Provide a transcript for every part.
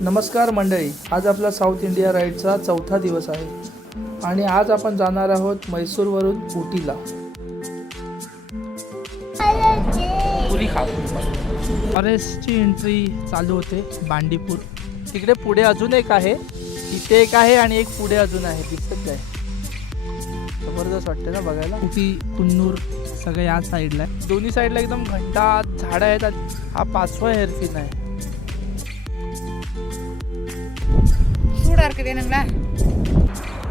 नमस्कार मंडळी, आज आपला साऊथ इंडिया राईडचा चौथा दिवस आहे आणि आज आपण जाणार आहोत म्हैसूरवरून उटीला. फॉरेस्टची एंट्री चालू होते बांडीपूर. तिकडे पुढे अजून एक आहे, इथे एक आहे आणि एक पुढे अजून आहे. दिसत आहे, जबरदस्त वाटते ना बघायला. उटी कुन्नूर सगळं या साईडला आहे. दोन्ही साईडला एकदम घंटात झाडं आहेत. हा 5वा हेअरपिन आहे.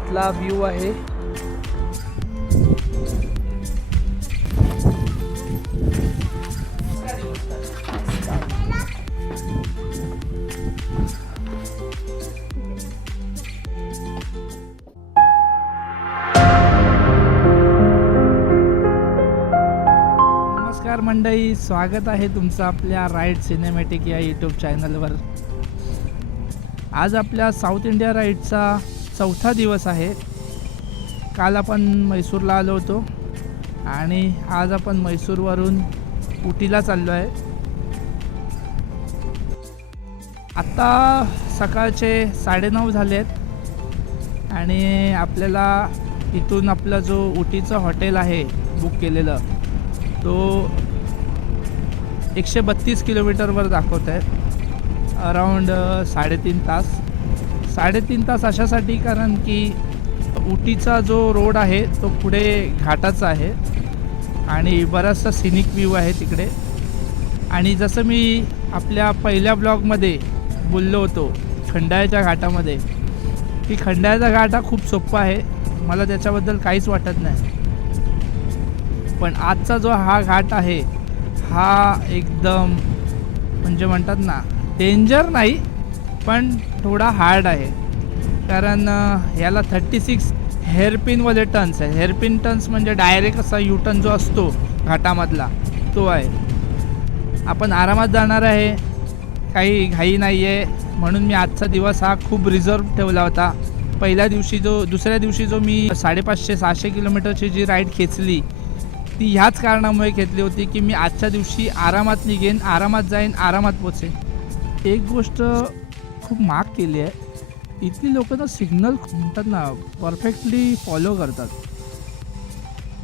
इथला व्ह्यू आहे. नमस्कार मंडळी, स्वागत आहे तुमचं आपल्या राईड सिनेमॅटिक या यूट्यूब चॅनलवर. आज आपल्या साऊथ इंडिया राईडचा चौथा दिवस आहे. काल आपण म्हैसूरला आलो होतो आणि आज आपण म्हैसूरवरून उटीला चाललो आहे. आत्ता सकाळचे 9:30 झाले आहेत आणि आपल्याला इथून आपला जो उटीचं हॉटेल आहे बुक केलेलं तो 132 किलोमीटरवर दाखवत आहे. अराऊंड 3.5 तास. 3.5 तास अशासाठी कारण की उटीचा जो रोड आहे तो पुढे घाटाचा आहे आणि बराचसा सिनिक व्ह्यू आहे तिकडे. आणि जसं मी आपल्या पहिल्या ब्लॉगमध्ये बोललो होतो खंडाळ्याच्या घाटामध्ये, की खंडाळ्याचा घाट हा खूप सोपा आहे, मला त्याच्याबद्दल काहीच वाटत नाही. पण आजचा जो हा घाट आहे हा एकदम म्हणजे म्हणतात ना डेंजर नाही पण थोडा हार्ड आहे. कारण याला 36 हेअरपिनवाले टर्न्स आहे. हेअरपिन टर्न्स म्हणजे डायरेक्ट असा यू टर्न जो असतो घाटामधला तो आहे. आपण आरामात जाणार आहे, काही घाई नाही आहे, म्हणून मी आजचा दिवस हा खूप रिझर्व ठेवला होता. दुसऱ्या दिवशी जो मी 550-600 किलोमीटरची जी राईड खेचली ती ह्याच कारणामुळे घेतली होती की मी आजच्या दिवशी आरामात निघेन, आरामात जाईन, आरामात पोचेन. एक गोष्ट खूप माग केली आहे, इथली लोक ना सिग्नल म्हणतात ना परफेक्टली फॉलो करतात.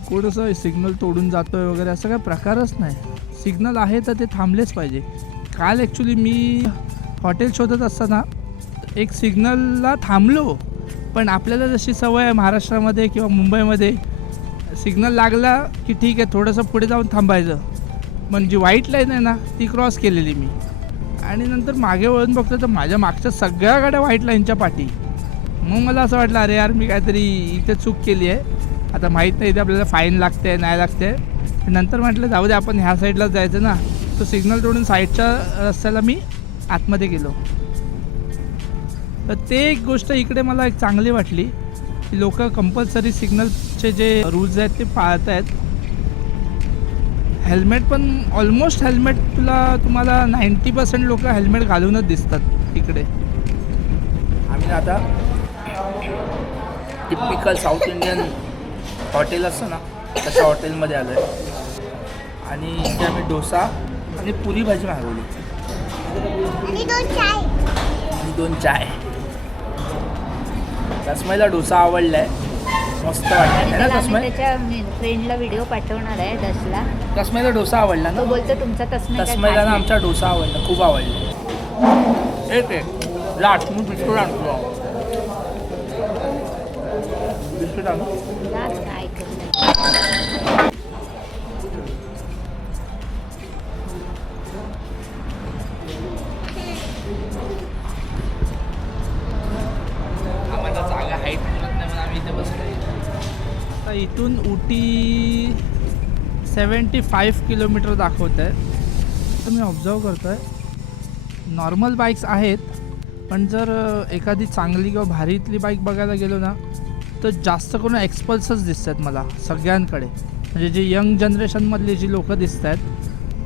कोणसं सिग्नल तोडून जातो आहे वगैरे असं काही प्रकारच नाही. सिग्नल आहे तर ते थांबलेच पाहिजे. काल ॲक्च्युली मी हॉटेल शोधत असताना एक सिग्नलला थांबलो, पण आपल्याला जशी सवय आहे महाराष्ट्रामध्ये किंवा मुंबईमध्ये सिग्नल लागला की ठीक आहे थोडंसं पुढे जाऊन थांबायचं, पण जी व्हाईट लाईन आहे ना ती क्रॉस केलेली मी. आणि नंतर मागे वळून बघतो तर माझ्या मागच्या सगळ्या गाड्या व्हाईट लाईनच्या पाठी. मग मला असं वाटलं अरे यार मी काहीतरी इथे चूक केली आहे. आता माहीत नाही इथे आपल्याला फाईन लागते नाही लागते. नंतर म्हटलं जाऊ दे आपण ह्या साईडलाच जायचं ना, तो सिग्नल तोडून साईडच्या रस्त्याला मी आतमध्ये गेलो. तर ते एक गोष्ट इकडे मला एक चांगली वाटली की लोक कंपल्सरी सिग्नलचे जे रूल्स आहेत ते पाळत आहेत. हेल्मेट पण ऑलमोस्ट हेल्मेट तुम्हाला 90% लोक हेल्मेट घालूनच दिसतात इकडे. आम्ही आता टिपिकल साऊथ इंडियन हॉटेल असतं ना तशा हॉटेलमध्ये आलो आहे आणि इथे आम्ही डोसा आणि पुरी भाजी मागवली आणि 2 चाय. तस्मयला डोसा आवडला आहे, मस्त वाटतं ना. त्याच्या फ्रेंडला व्हिडिओ पाठवणार आहे दशला. तस्मयला डोसा आवडला ना, तो बोलतो तुमचा तस्मयला ना आमचा डोसा आवडला, खूप आवडला. एक लाट मी बिस्कुट आणतो. बिस्कुट आणू इथून उटी 75 किलोमीटर दाखवत आहे. तुम्ही ऑब्झर्व करतो आहे नॉर्मल बाईक्स आहेत, पण जर एखादी चांगली किंवा भारीतली बाईक बघायला गेलो ना तर जास्त करून एक्सपल्सच दिसत आहेत मला सगळ्यांकडे. म्हणजे जे यंग जनरेशनमधली जी लोकं दिसत आहेत,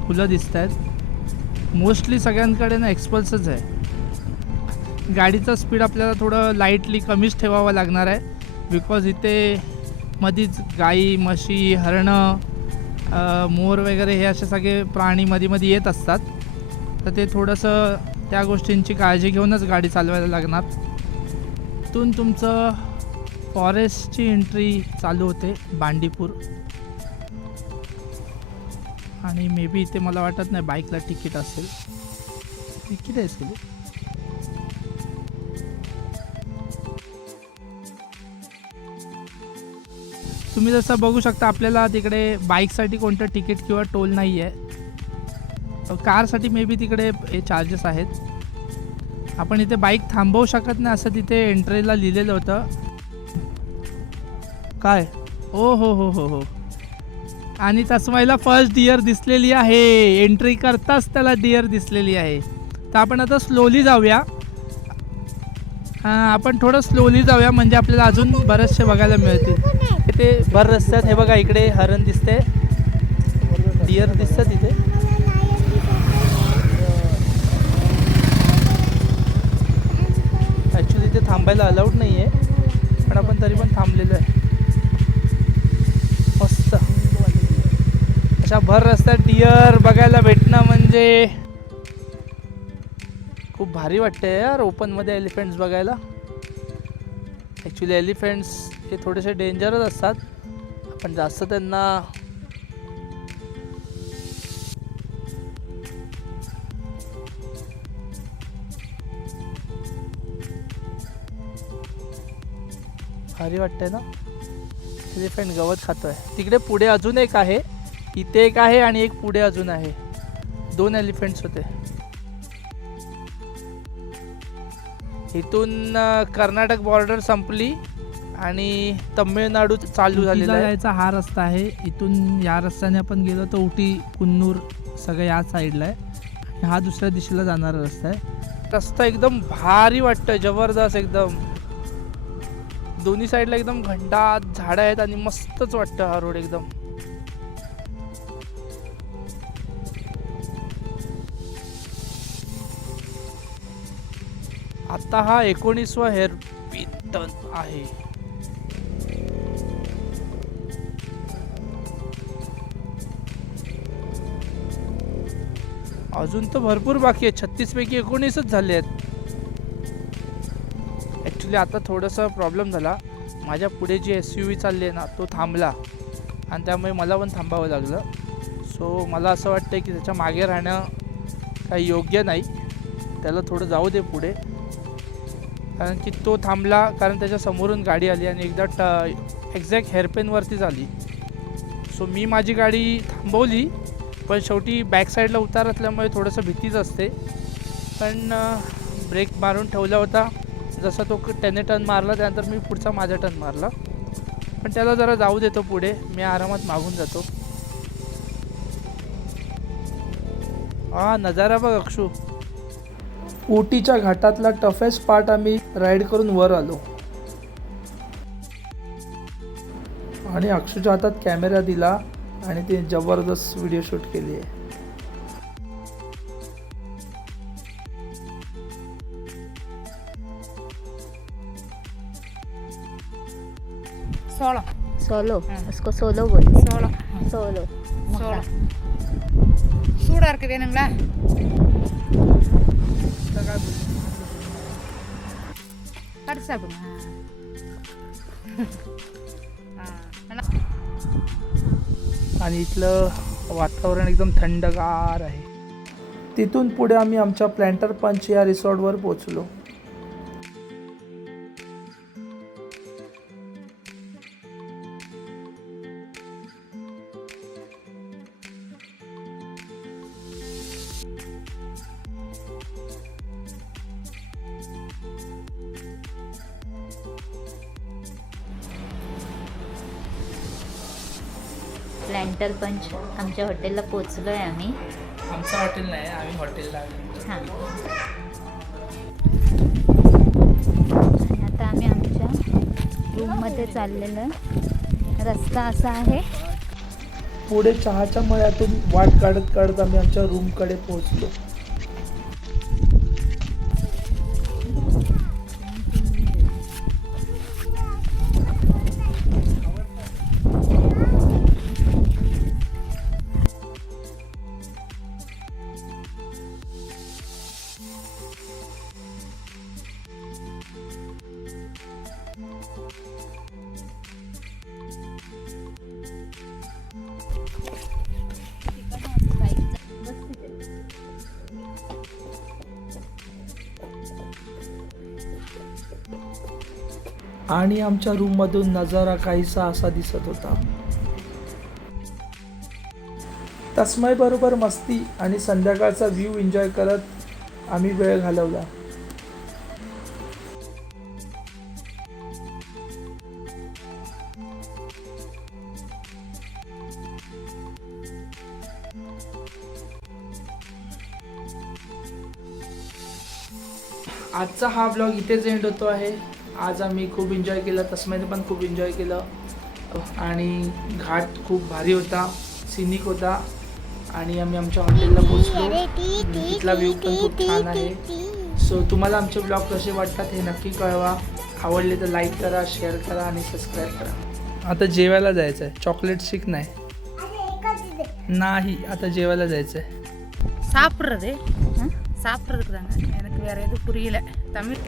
फुलं दिसत आहेत, मोस्टली सगळ्यांकडे ना एक्सपल्सच आहे. गाडीचा स्पीड आपल्याला थोडं लाईटली कमीच ठेवावं लागणार आहे, बिकॉज इथे मधीच गाई म्हशी हरणं मोर वगैरे हे असे सगळे प्राणी मध्ये येत असतात. तर ते थोडंसं त्या गोष्टींची काळजी घेऊनच गाडी चालवायला लागणार. इथून तुमचं फॉरेस्टची एंट्री चालू होते बांडीपूर. आणि मे बी इथे मला वाटत नाही बाईकला तिकीट असेल. तिकीट असेल. तुम्ही जसं बघू शकता आपल्याला तिकडे बाईकसाठी कोणतं तिकीट किंवा टोल नाही आहे. कारसाठी मे बी तिकडे हे चार्जेस आहेत. आपण इथे बाईक थांबवू शकत नाही असं तिथे एंट्रीला लिहिलेलं होतं. काय हो हो हो हो हो. आणि तस्माईला फर्स्ट डिअर दिसलेली आहे. एंट्री करताच त्याला डिअर दिसलेली आहे. तर आपण आता स्लोली जाऊया. आपण थोडं स्लोली जाऊया म्हणजे आपल्याला अजून बरेचसे बघायला मिळतील. इथे भर रस्त्यात हे बघा इकडे हरण दिसते. डिअर दिसतात इथे. ॲक्च्युली इथे थांबायला अलाउड नाही आहे पण आपण तरी पण थांबलेलो आहे. मस्त अशा भर रस्त्यात डिअर बघायला भेटणं म्हणजे खूप भारी वाटतंय यार. ओपनमध्ये एलिफंट्स बघायला. ॲक्च्युली एलिफंट्स हे थोडेसे डेंजरच असतात. पण जास्त त्यांना भारी वाटतंय ना. एलिफंट गवत खातोय. तिकडे पुढे अजून एक आहे. इथे एक आहे आणि एक पुढे अजून आहे. 2 एलिफंट्स होते. इथून कर्नाटक बॉर्डर संपली आणि तमिळनाडू चालू झालेला आहे. जायचा हा रस्ता आहे. इथून या रस्त्याने आपण गेलो तर उटी कुन्नूर सगळं या साईडला आहे. हा दुसऱ्या दिशेला जाणारा रस्ता आहे. रस्ता एकदम भारी वाटतोय. जबरदस्त एकदम. दोन्ही साईडला एकदम घंटात झाडं आहेत आणि मस्तच वाटतं हा रोड एकदम. आता हा 19वा हेअरपिन टर्न आहे. अजून तर भरपूर बाकी आहेत. 36 पैकी 19च झाले आहेत. ॲक्च्युली आता थोडंसं प्रॉब्लेम झाला. माझ्या पुढे जी SUV चालली आहे ना तो थांबला आणि त्यामुळे मला पण थांबावं लागलं. सो मला असं वाटतं की त्याच्या मागे राहणं काही योग्य नाही. त्याला थोडं जाऊ दे पुढे. कारण की तो थांबला कारण त्याच्या समोरून गाडी आली आणि एकदा एक्झॅक्ट हेअरपेनवरतीच आली. सो मी माझी गाडी थांबवली पण शेवटी बॅक साईडला उतार असल्यामुळे थोडंसं भीतीच असते. पण ब्रेक मारून ठेवला होता. जसा तो त्याने टर्न मारला त्यानंतर मी पुढचा माझा टर्न मारला. पण त्याला जरा जाऊ देतो पुढे. मी आरामात मागून जातो. हा नजारा बघ अक्षू. उटीच्या घाटातला टफेस्ट पार्ट आम्ही राईड करून वर आलो आणि अक्षूच्या हातात कॅमेरा दिला आणि ते जबरदस्त व्हिडिओ शूट केली आहे. सोलो उसको सोलो बोल. सोलो सोलो सोलो சூடாக இருக்குது வேணுங்களா? கடிச்சு சாப்பிடுங்க. आणि इथलं वातावरण एकदम थंडगार आहे. तिथून पुढे आम्ही आमच्या प्लॅन्टर पंच या रिसॉर्टवर पोहोचलो. प्लॅन्टर पंच आमच्या हॉटेलला पोचलो आहे आम्ही. आमचं हॉटेल नाही आम्ही हॉटेलला आलो. हां आणि आता आम्ही आमच्या रूममध्ये चाललेलो आहे. रस्ता असा आहे. पुढे चहाच्या मळ्यातून वाट काढत काढत आम्ही आमच्या रूमकडे पोहोचलो. आणि आमच्या रूममधून नजारा काहीसा असा दिसत होता. तस्मय बरोबर मस्ती आणि संध्याकाळचा व्ह्यू एन्जॉय करत आम्ही वेळ घालवला. आजचा हा ब्लॉग इथेच एंड होतो आहे. आज आम्ही खूप एन्जॉय केलं, तस्मयने पण खूप एन्जॉय केलं आणि घाट खूप भारी होता, सिनिक होता आणि आम्ही आमच्या हॉटेलला पोहोचलो. तिथला व्ह्यू पण खूप छान आहे. सो तुम्हाला आमचे ब्लॉग कसे वाटतात हे नक्की कळवा. आवडले तर लाईक करा, शेअर करा आणि सबस्क्राईब करा. आता जेवायला जायचं आहे. चॉकलेट स्टिक नाही, आता जेवायला जायचं आहे. சாப்பிட்றது சாப்பிட்றதுக்கு தாங்க எனக்கு வேறு எதுவும் புரியல தமிழ்